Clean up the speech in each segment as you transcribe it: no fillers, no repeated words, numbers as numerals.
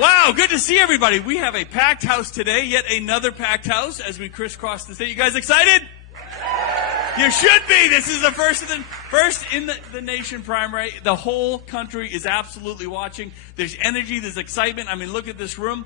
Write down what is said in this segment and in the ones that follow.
Wow, good to see everybody. We have a packed house today, yet another packed house as we crisscross the state. You guys excited? You should be. This is the first in the nation primary. The whole country is absolutely watching. There's energy, there's excitement. I mean, look at this room.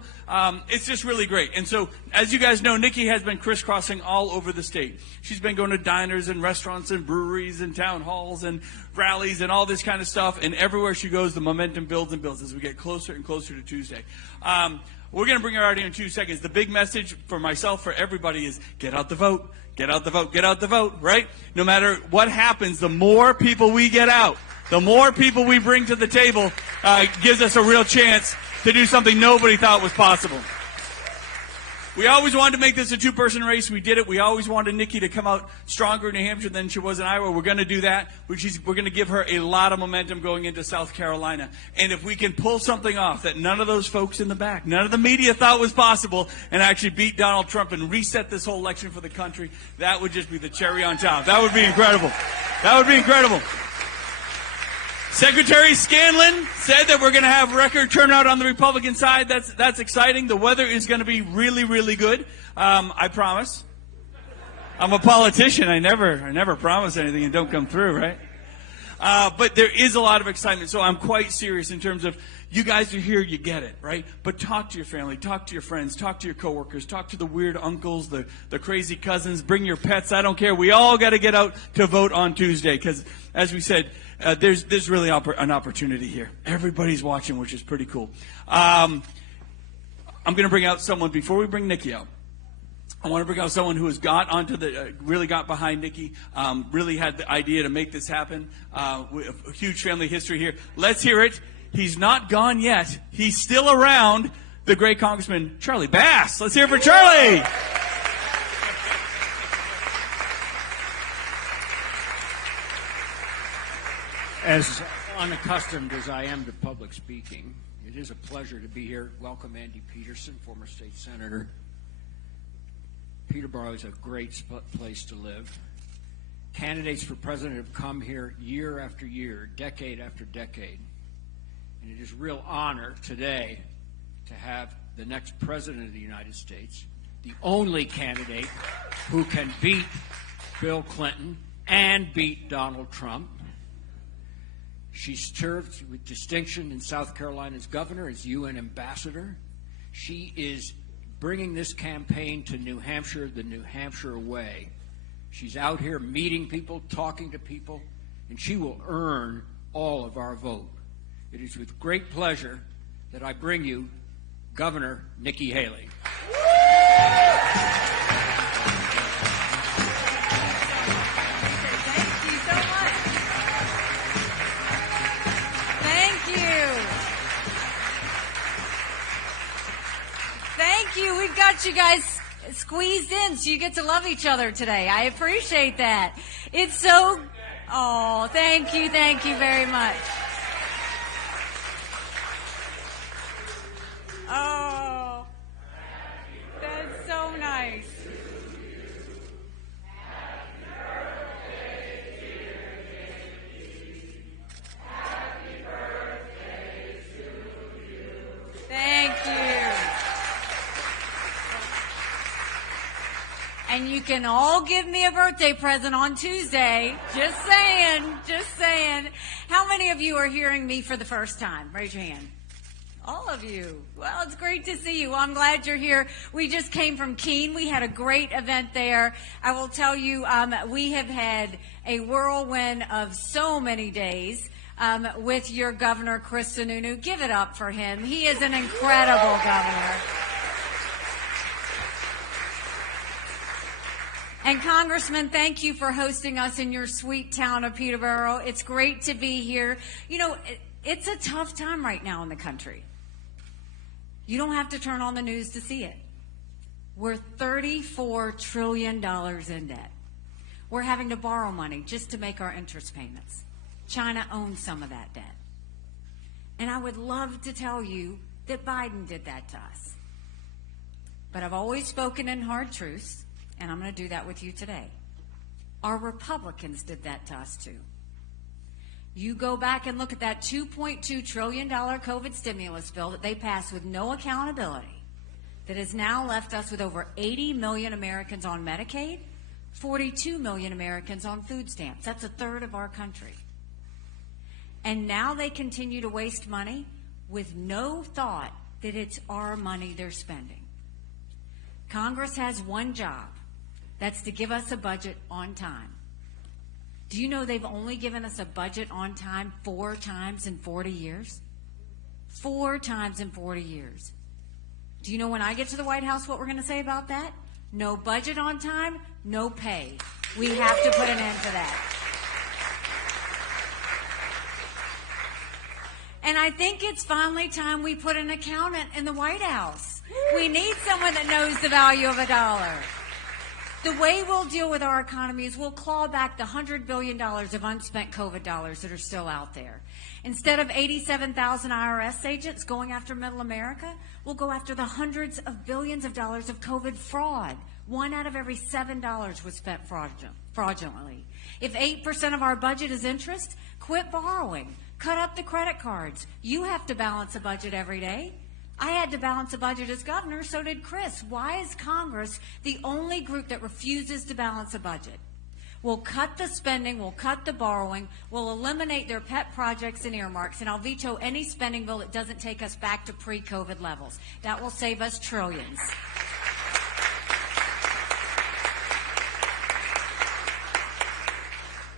It's just really great. And so, as you guys know, Nikki has been crisscrossing all over the state. She's been going to diners and restaurants and breweries and town halls and rallies and all this kind of stuff. And everywhere she goes, the momentum builds and builds as we get closer and closer to Tuesday. We're going to bring her out here in 2 seconds. The big message for myself, for everybody, is get out the vote. Get out the vote, get out the vote, right? No matter what happens, the more people we get out, the more people we bring to the table, gives us a real chance to do something nobody thought was possible. We always wanted to make this a two-person race. We did it. We always wanted Nikki to come out stronger in New Hampshire than she was in Iowa. We're going to do that. We're going to give her a lot of momentum going into South Carolina. And if we can pull something off that none of those folks in the back, none of the media thought was possible, and actually beat Donald Trump and reset this whole election for the country, that would just be the cherry on top. That would be incredible. That would be incredible. Secretary Scanlon said that we're going to have record turnout on the Republican side. That's exciting. The weather is going to be really, really good. I promise. I'm a politician. I never promise anything and don't come through, right? But there is a lot of excitement. So I'm quite serious in terms of you guys are here, you get it, right? But talk to your family, talk to your friends, talk to your coworkers, talk to the weird uncles, the crazy cousins, bring your pets. I don't care. We all got to get out to vote on Tuesday because, as we said, there's really an opportunity here. Everybody's watching, which is pretty cool. I'm going to bring out someone before we bring Nikki out. I want to bring out someone who has got onto really got behind Nikki, really had the idea to make this happen. A huge family history here. Let's hear it. He's not gone yet. He's still around. The great Congressman Charlie Bass. Let's hear it for Charlie. As unaccustomed as I am to public speaking, it is a pleasure to be here. Welcome, Andy Peterson, former state senator. Peterborough is a great place to live. Candidates for president have come here year after year, decade after decade. And it is a real honor today to have the next president of the United States, the only candidate who can beat Bill Clinton and beat Donald Trump. She served with distinction in South Carolina as governor, as UN ambassador. She is bringing this campaign to New Hampshire the New Hampshire way. She's out here meeting people, talking to people, and she will earn all of our vote. It is with great pleasure that I bring you Governor Nikki Haley. Thank you. We've got you guys squeezed in so you get to love each other today. I appreciate that. It's so... Oh, thank you very much. Oh, that's so nice. Thank you. And you can all give me a birthday present on Tuesday. Just saying. How many of you are hearing me for the first time? Raise your hand. All of you. Well, it's great to see you. Well, I'm glad you're here. We just came from Keene. We had a great event there. I will tell you, we have had a whirlwind of so many days with your governor, Chris Sununu. Give it up for him. He is an incredible governor. And Congressman, thank you for hosting us in your sweet town of Peterborough. It's great to be here. You know, it's a tough time right now in the country. You don't have to turn on the news to see it. We're $34 trillion in debt. We're having to borrow money just to make our interest payments. China owns some of that debt. And I would love to tell you that Biden did that to us. But I've always spoken in hard truths, and I'm going to do that with you today. Our Republicans did that to us too. You go back and look at that $2.2 trillion COVID stimulus bill that they passed with no accountability, that has now left us with over 80 million Americans on Medicaid, 42 million Americans on food stamps. That's a third of our country. And now they continue to waste money with no thought that it's our money they're spending. Congress has one job. That's to give us a budget on time. Do you know they've only given us a budget on time 4 times in 40 years? 4 times in 40 years. Do you know when I get to the White House what we're going to say about that? No budget on time, no pay. We have to put an end to that. And I think it's finally time we put an accountant in the White House. We need someone that knows the value of a dollar. The way we'll deal with our economy is we'll claw back the $100 billion of unspent COVID dollars that are still out there. Instead of 87,000 IRS agents going after middle America, we'll go after the hundreds of billions of dollars of COVID fraud. 1 out of every $7 was spent fraudulently. If 8% of our budget is interest, quit borrowing. Cut up the credit cards. You have to balance a budget every day. I had to balance a budget as governor, so did Chris. Why is Congress the only group that refuses to balance a budget? We'll cut the spending, we'll cut the borrowing, we'll eliminate their pet projects and earmarks, and I'll veto any spending bill that doesn't take us back to pre-COVID levels. That will save us trillions.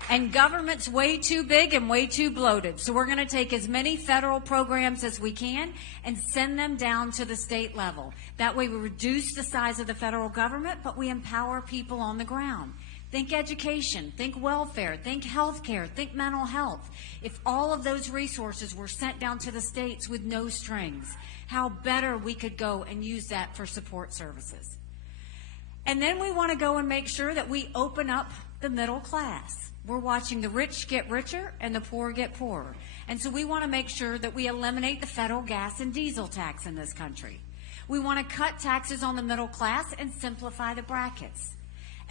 And government's way too big and way too bloated. So we're going to take as many federal programs as we can and send them down to the state level. That way we reduce the size of the federal government, but we empower people on the ground. Think education, think welfare, think health care, think mental health. If all of those resources were sent down to the states with no strings, how better we could go and use that for support services. And then we want to go and make sure that we open up the middle class. We're watching the rich get richer and the poor get poorer. And so we want to make sure that we eliminate the federal gas and diesel tax in this country. We want to cut taxes on the middle class and simplify the brackets.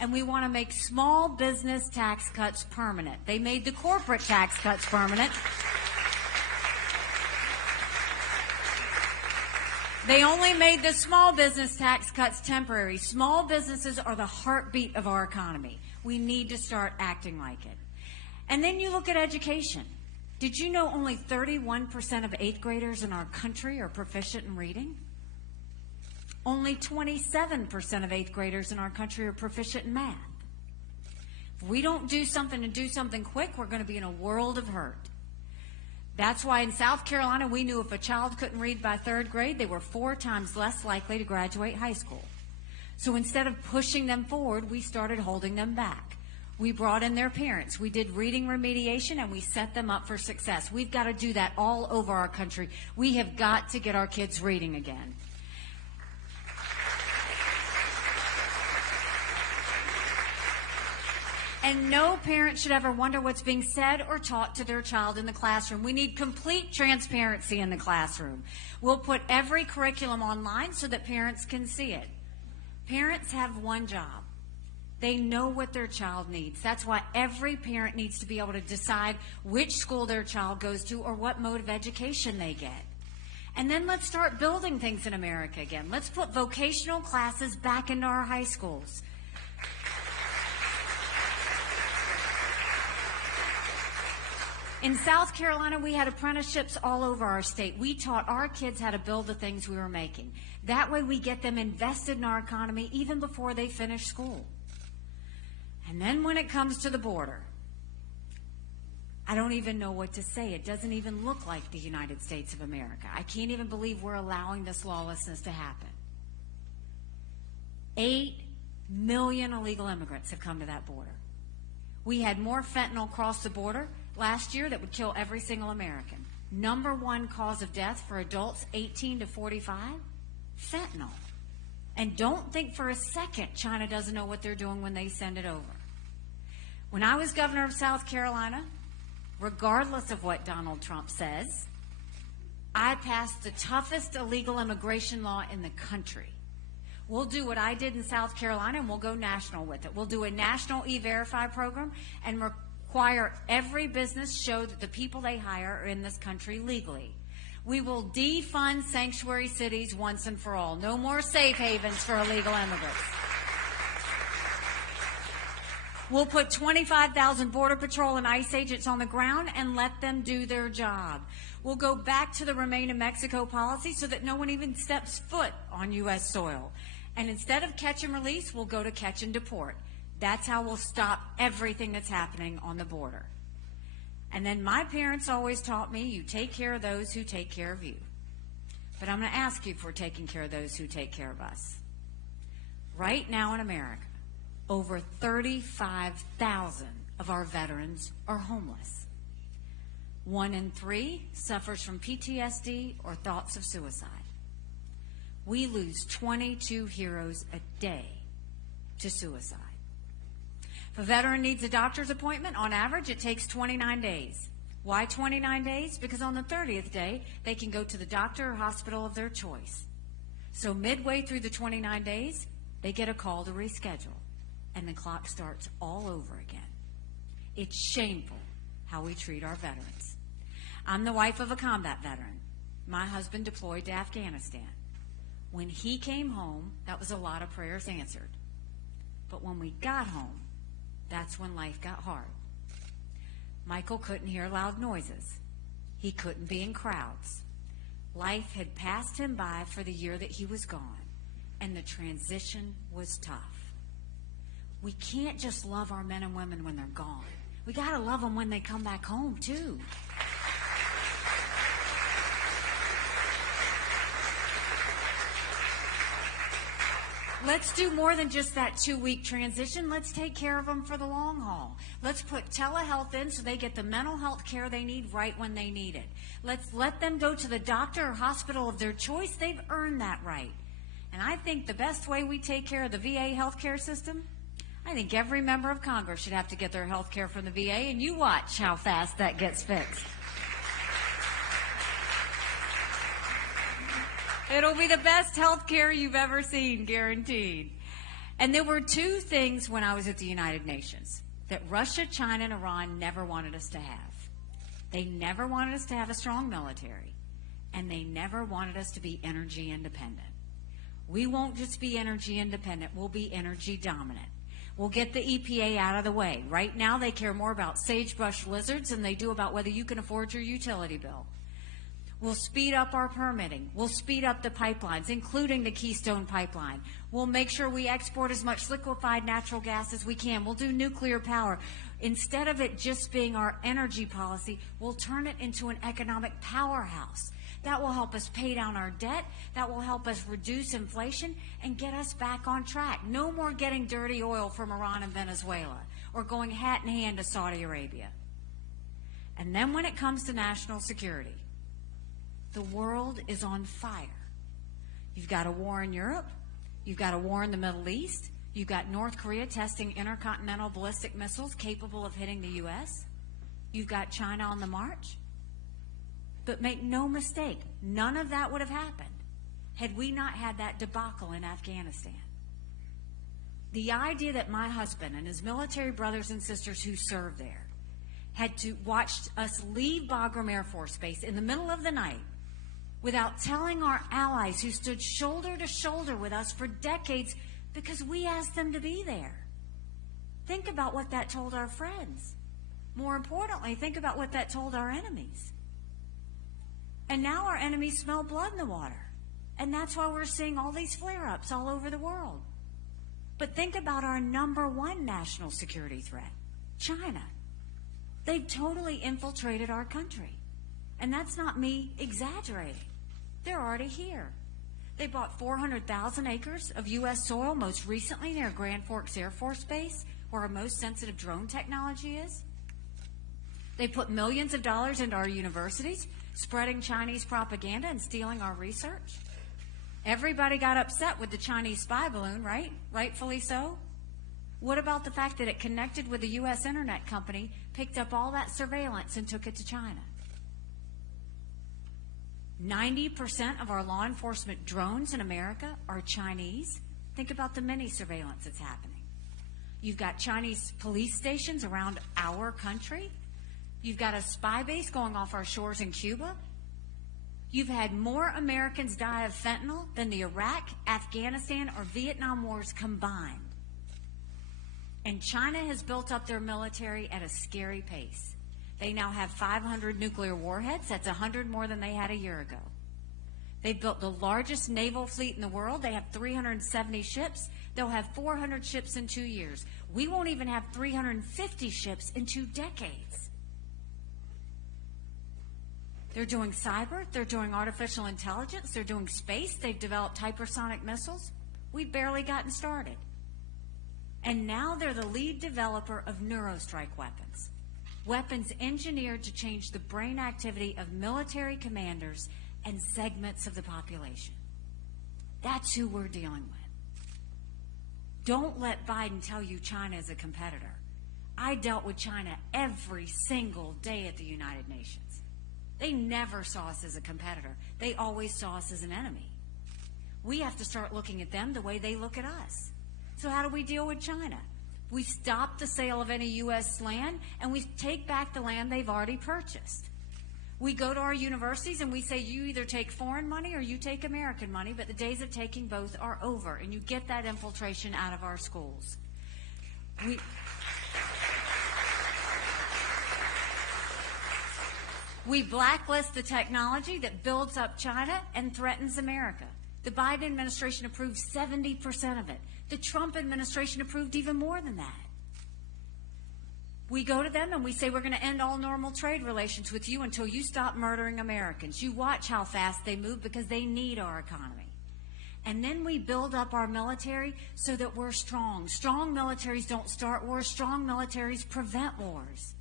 And we want to make small business tax cuts permanent. They made the corporate tax cuts permanent. They only made the small business tax cuts temporary. Small businesses are the heartbeat of our economy. We need to start acting like it. And then you look at education. Did you know only 31% of 8th graders in our country are proficient in reading? Only 27% of 8th graders in our country are proficient in math. If we don't do something and do something quick, we're going to be in a world of hurt. That's why in South Carolina, we knew if a child couldn't read by 3rd grade, they were 4 times less likely to graduate high school. So instead of pushing them forward, we started holding them back. We brought in their parents. We did reading remediation, and we set them up for success. We've got to do that all over our country. We have got to get our kids reading again. And no parent should ever wonder what's being said or taught to their child in the classroom. We need complete transparency in the classroom. We'll put every curriculum online so that parents can see it. Parents have one job. They know what their child needs. That's why every parent needs to be able to decide which school their child goes to or what mode of education they get. And then let's start building things in America again. Let's put vocational classes back into our high schools. In South Carolina, we had apprenticeships all over our state. We taught our kids how to build the things we were making. That way we get them invested in our economy even before they finish school. And then when it comes to the border, I don't even know what to say. It doesn't even look like the United States of America. I can't even believe we're allowing this lawlessness to happen. 8 million illegal immigrants have come to that border. We had more fentanyl cross the border last year that would kill every single American. Number 1 cause of death for adults 18 to 45, fentanyl. And don't think for a second China doesn't know what they're doing when they send it over. When I was governor of South Carolina, regardless of what Donald Trump says, I passed the toughest illegal immigration law in the country. We'll do what I did in South Carolina, and we'll go national with it. We'll do a national E-Verify program and require require every business show that the people they hire are in this country legally. We will defund sanctuary cities once and for all. No more safe havens for illegal immigrants. We'll put 25,000 Border Patrol and ICE agents on the ground and let them do their job. We'll go back to the Remain in Mexico policy so that no one even steps foot on U.S. soil. And instead of catch and release, we'll go to catch and deport. That's how we'll stop everything that's happening on the border. And then my parents always taught me, you take care of those who take care of you. But I'm going to ask you if we're taking care of those who take care of us. Right now in America, over 35,000 of our veterans are homeless. 1 in 3 suffers from PTSD or thoughts of suicide. We lose 22 heroes a day to suicide. If a veteran needs a doctor's appointment, on average, it takes 29 days. Why 29 days? Because on the 30th day, they can go to the doctor or hospital of their choice. So midway through the 29 days, they get a call to reschedule, and the clock starts all over again. It's shameful how we treat our veterans. I'm the wife of a combat veteran. My husband deployed to Afghanistan. When he came home, that was a lot of prayers answered. But when we got home, that's when life got hard. Michael couldn't hear loud noises. He couldn't be in crowds. Life had passed him by for the year that he was gone, and the transition was tough. We can't just love our men and women when they're gone. We got to love them when they come back home, too. Let's do more than just that 2-week transition. Let's take care of them for the long haul. Let's put telehealth in so they get the mental health care they need right when they need it. Let's let them go to the doctor or hospital of their choice. They've earned that right. And I think the best way we take care of the VA health care system, I think every member of Congress should have to get their health care from the VA, and you watch how fast that gets fixed. It'll be the best health care you've ever seen, guaranteed. And there were 2 things when I was at the United Nations that Russia, China, and Iran never wanted us to have. They never wanted us to have a strong military, and they never wanted us to be energy independent. We won't just be energy independent, we'll be energy dominant. We'll get the EPA out of the way. Right now, they care more about sagebrush lizards than they do about whether you can afford your utility bill. We'll speed up our permitting. We'll speed up the pipelines, including the Keystone Pipeline. We'll make sure we export as much liquefied natural gas as we can. We'll do nuclear power. Instead of it just being our energy policy, we'll turn it into an economic powerhouse. That will help us pay down our debt. That will help us reduce inflation and get us back on track. No more getting dirty oil from Iran and Venezuela or going hat in hand to Saudi Arabia. And then when it comes to national security, the world is on fire. You've got a war in Europe. You've got a war in the Middle East. You've got North Korea testing intercontinental ballistic missiles capable of hitting the U.S. You've got China on the march. But make no mistake, none of that would have happened had we not had that debacle in Afghanistan. The idea that my husband and his military brothers and sisters who served there had to watch us leave Bagram Air Force Base in the middle of the night without telling our allies who stood shoulder to shoulder with us for decades because we asked them to be there. Think about what that told our friends. More importantly, think about what that told our enemies. And now our enemies smell blood in the water. And that's why we're seeing all these flare-ups all over the world. But think about our number 1 national security threat, China. They've totally infiltrated our country. And that's not me exaggerating. They're already here. They bought 400,000 acres of U.S. soil, most recently near Grand Forks Air Force Base, where our most sensitive drone technology is. They put millions of dollars into our universities, spreading Chinese propaganda and stealing our research. Everybody got upset with the Chinese spy balloon, right? Rightfully so. What about the fact that it connected with the U.S. internet company, picked up all that surveillance and took it to China? 90% of our law enforcement drones in America are Chinese. Think about the mini surveillance that's happening. You've got Chinese police stations around our country. You've got a spy base going off our shores in Cuba. You've had more Americans die of fentanyl than the Iraq, Afghanistan, or Vietnam wars combined. And China has built up their military at a scary pace. They now have 500 nuclear warheads. That's 100 more than they had a year ago. They've built the largest naval fleet in the world. They have 370 ships. They'll have 400 ships in 2 years. We won't even have 350 ships in 2 decades. They're doing cyber. They're doing artificial intelligence. They're doing space. They've developed hypersonic missiles. We've barely gotten started. And now they're the lead developer of neurostrike weapons. Weapons engineered to change the brain activity of military commanders and segments of the population. That's who we're dealing with. Don't let Biden tell you China is a competitor. I dealt with China every single day at the United Nations. They never saw us as a competitor. They always saw us as an enemy. We have to start looking at them the way they look at us. So how do we deal with China? We stop the sale of any U.S. land, and we take back the land they've already purchased. We go to our universities and we say, you either take foreign money or you take American money, but the days of taking both are over, and you get that infiltration out of our schools. We blacklist the technology that builds up China and threatens America. The Biden administration approved 70% of it. The Trump administration approved even more than that. We go to them and we say, we're going to end all normal trade relations with you until you stop murdering Americans. You watch how fast they move because they need our economy. And then we build up our military so that we're strong. Strong militaries don't start wars. Strong militaries prevent wars.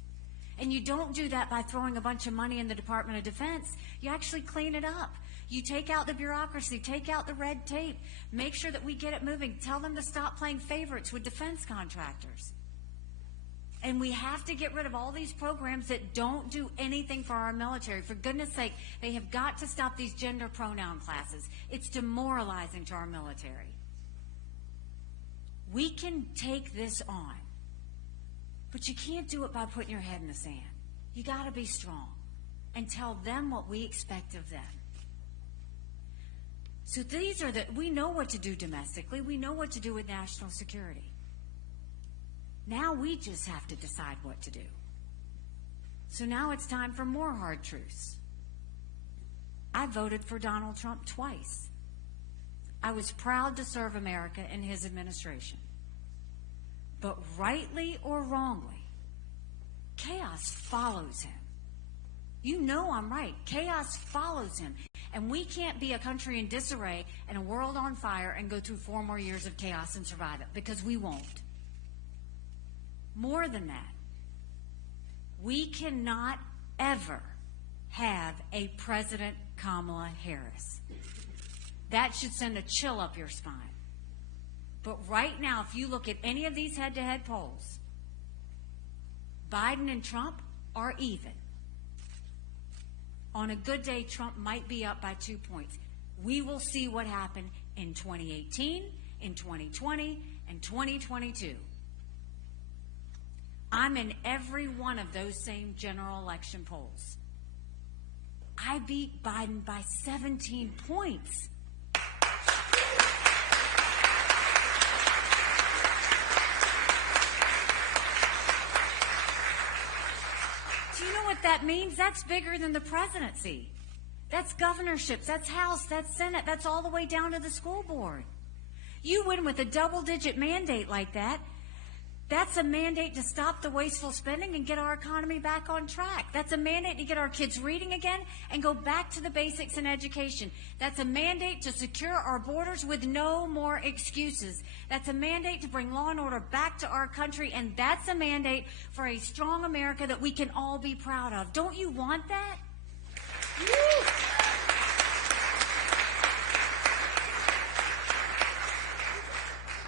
And you don't do that by throwing a bunch of money in the Department of Defense. You actually clean it up. You take out the bureaucracy, take out the red tape, make sure that we get it moving. Tell them to stop playing favorites with defense contractors. And we have to get rid of all these programs that don't do anything for our military. For goodness sake, they have got to stop these gender pronoun classes. It's demoralizing to our military. We can take this on. But you can't do it by putting your head in the sand. You got to be strong and tell them what we expect of them. So these are we know what to do domestically. We know what to do with national security. Now we just have to decide what to do. So now it's time for more hard truths. I voted for Donald Trump twice. I was proud to serve America in his administration. But rightly or wrongly, chaos follows him. You know I'm right. Chaos follows him. And we can't be a country in disarray and a world on fire and go through 4 more years of chaos and survive it, because we won't. More than that, we cannot ever have a President Kamala Harris. That should send a chill up your spine. But right now, if you look at any of these head-to-head polls, Biden and Trump are even. On a good day, Trump might be up by 2 points. We will see what happened in 2018, in 2020, and 2022. I'm in every one of those same general election polls. I beat Biden by 17 points. Do you know what that means? That's bigger than the presidency. That's governorships, that's House, that's Senate, that's all the way down to the school board. You win with a double-digit mandate like that. That's a mandate to stop the wasteful spending and get our economy back on track. That's a mandate to get our kids reading again and go back to the basics in education. That's a mandate to secure our borders with no more excuses. That's a mandate to bring law and order back to our country, and that's a mandate for a strong America that we can all be proud of. Don't you want that? Woo!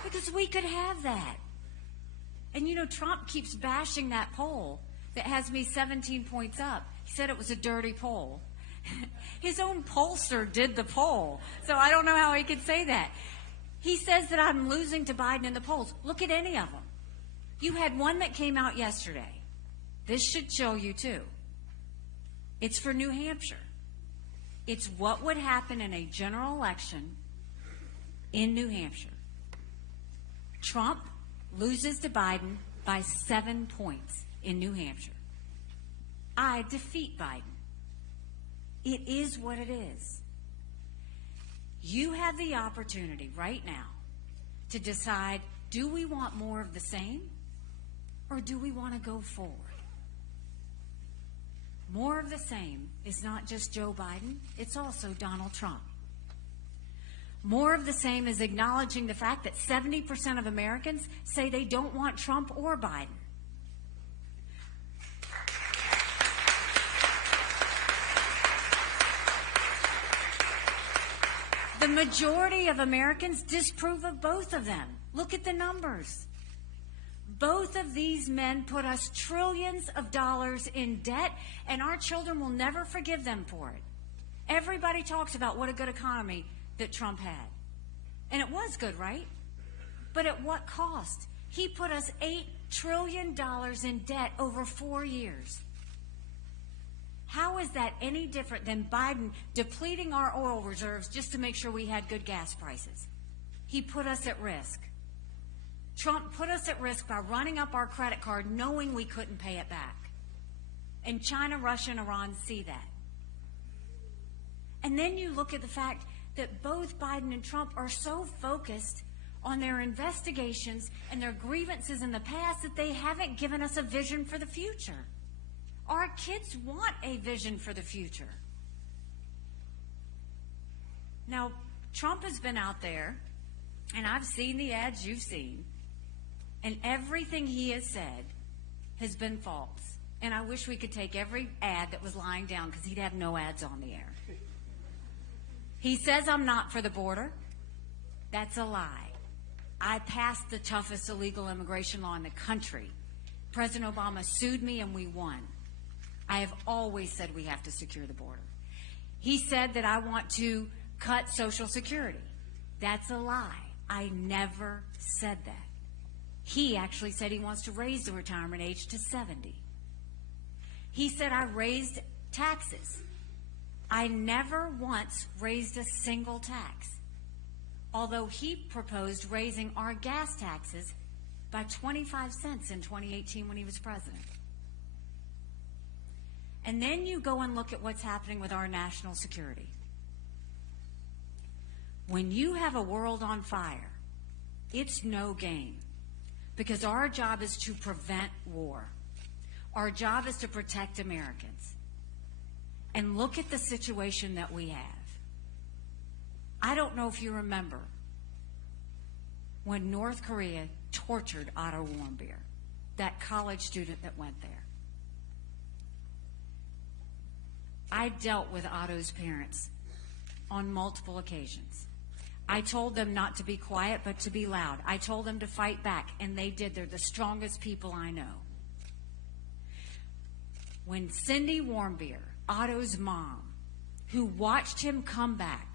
Because we could have that. And you know, Trump keeps bashing that poll that has me 17 points up. He said it was a dirty poll. His own pollster did the poll, so I don't know how he could say that. He says that I'm losing to Biden in the polls. Look at any of them. You had one that came out yesterday. This should show you too. It's for New Hampshire. It's what would happen in a general election in New Hampshire. Trump loses to Biden by 7 points in New Hampshire. I defeat Biden. It is what it is. You have the opportunity right now to decide, do we want more of the same or do we want to go forward? More of the same is not just Joe Biden, it's also Donald Trump. More of the same is acknowledging the fact that 70% of Americans say they don't want Trump or Biden. The majority of Americans disapprove of both of them. Look at the numbers. Both of these men put us trillions of dollars in debt, and our children will never forgive them for it. Everybody talks about what a good economy that Trump had. And it was good, right? But at what cost? He put us $8 trillion in debt over 4 years. How is that any different than Biden depleting our oil reserves just to make sure we had good gas prices? He put us at risk. Trump put us at risk by running up our credit card knowing we couldn't pay it back. And China, Russia, and Iran see that. And then you look at the fact that both Biden and Trump are so focused on their investigations and their grievances in the past that they haven't given us a vision for the future. Our kids want a vision for the future. Now, Trump has been out there, and I've seen the ads you've seen, and everything he has said has been false. And I wish we could take every ad that was lying down because he'd have no ads on the air. He says I'm not for the border. That's a lie. I passed the toughest illegal immigration law in the country. President Obama sued me and we won. I have always said we have to secure the border. He said that I want to cut Social Security. That's a lie. I never said that. He actually said he wants to raise the retirement age to 70. He said I raised taxes. I never once raised a single tax, although he proposed raising our gas taxes by 25 cents in 2018 when he was president. And then you go and look at what's happening with our national security. When you have a world on fire, it's no game, because our job is to prevent war. Our job is to protect Americans. And look at the situation that we have. I don't know if you remember when North Korea tortured Otto Warmbier, that college student that went there. I dealt with Otto's parents on multiple occasions. I told them not to be quiet, but to be loud. I told them to fight back, and they did. They're the strongest people I know. When Cindy Warmbier, Otto's mom, who watched him come back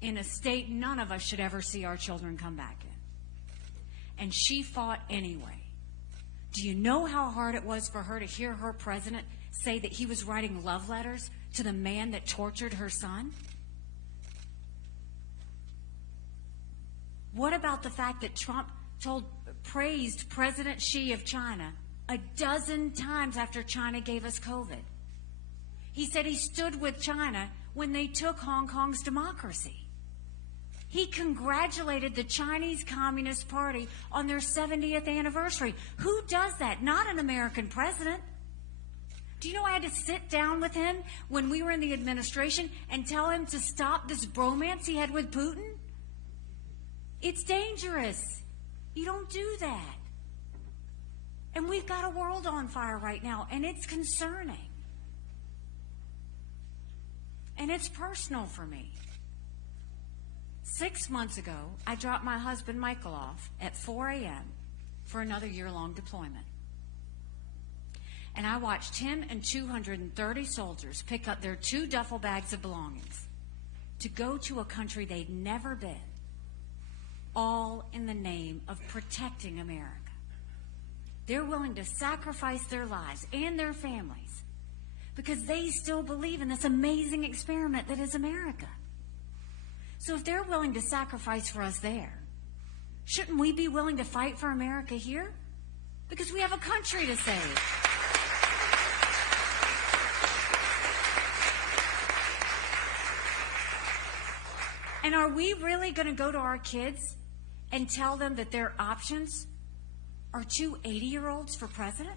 in a state none of us should ever see our children come back in, and she fought anyway. Do you know how hard it was for her to hear her president say that he was writing love letters to the man that tortured her son? What about the fact that Trump praised President Xi of China a dozen times after China gave us COVID? He said he stood with China when they took Hong Kong's democracy. He congratulated the Chinese Communist Party on their 70th anniversary. Who does that? Not an American president. Do you know I had to sit down with him when we were in the administration and tell him to stop this bromance he had with Putin? It's dangerous. You don't do that. And we've got a world on fire right now, and it's concerning. And it's personal for me. 6 months ago, I dropped my husband Michael off at 4 a.m. for another year-long deployment. And I watched him and 230 soldiers pick up their 2 duffel bags of belongings to go to a country they'd never been, all in the name of protecting America. They're willing to sacrifice their lives and their families because they still believe in this amazing experiment that is America. So if they're willing to sacrifice for us there, shouldn't we be willing to fight for America here? Because we have a country to save. And are we really going to go to our kids and tell them that their options are two 80-year-olds for president?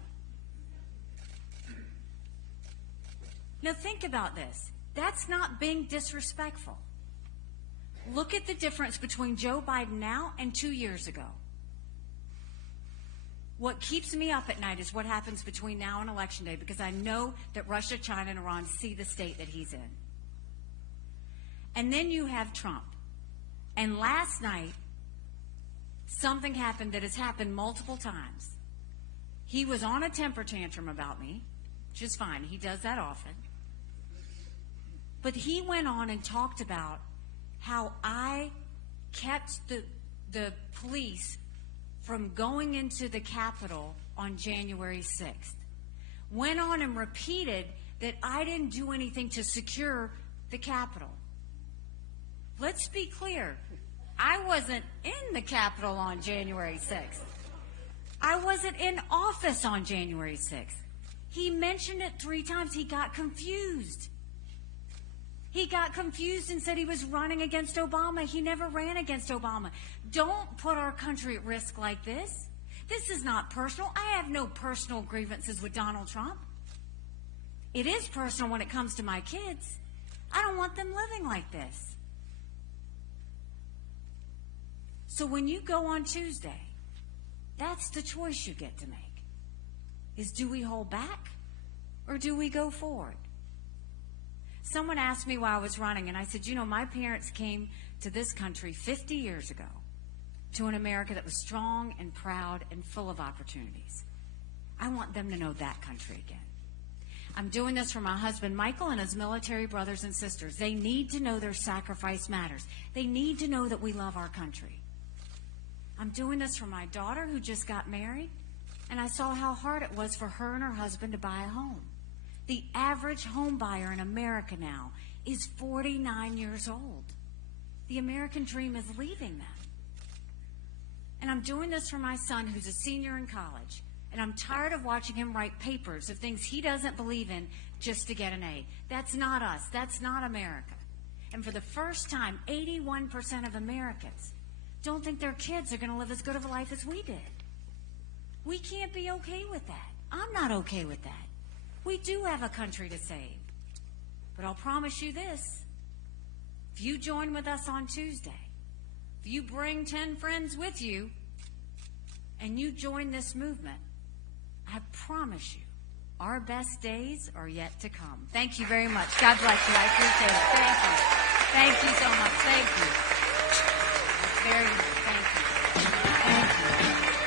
Now think about this. That's not being disrespectful. Look at the difference between Joe Biden now and 2 years ago. What keeps me up at night is what happens between now and Election Day, because I know that Russia, China, and Iran see the state that he's in. And then you have Trump. And last night, something happened that has happened multiple times. He was on a temper tantrum about me, which is fine. He does that often. But he went on and talked about how I kept the police from going into the Capitol on January 6th. Went on and repeated that I didn't do anything to secure the Capitol. Let's be clear. I wasn't in the Capitol on January 6th. I wasn't in office on January 6th. He mentioned it 3 times. He got confused. He got confused and said he was running against Obama. He never ran against Obama. Don't put our country at risk like this. This is not personal. I have no personal grievances with Donald Trump. It is personal when it comes to my kids. I don't want them living like this. So when you go on Tuesday, that's the choice you get to make. Is do we hold back or do we go forward? Someone asked me while I was running, and I said, you know, my parents came to this country 50 years ago to an America that was strong and proud and full of opportunities. I want them to know that country again. I'm doing this for my husband, Michael, and his military brothers and sisters. They need to know their sacrifice matters. They need to know that we love our country. I'm doing this for my daughter who just got married, and I saw how hard it was for her and her husband to buy a home. The average home buyer in America now is 49 years old. The American dream is leaving them. And I'm doing this for my son who's a senior in college, and I'm tired of watching him write papers of things he doesn't believe in just to get an A. That's not us. That's not America. And for the first time, 81% of Americans don't think their kids are going to live as good of a life as we did. We can't be okay with that. I'm not okay with that. We do have a country to save. But I'll promise you this. If you join with us on Tuesday, if you bring 10 friends with you, and you join this movement, I promise you, our best days are yet to come. Thank you very much. God bless you. I appreciate it. Thank you. Thank you so much. Thank you. Very nice. Thank you.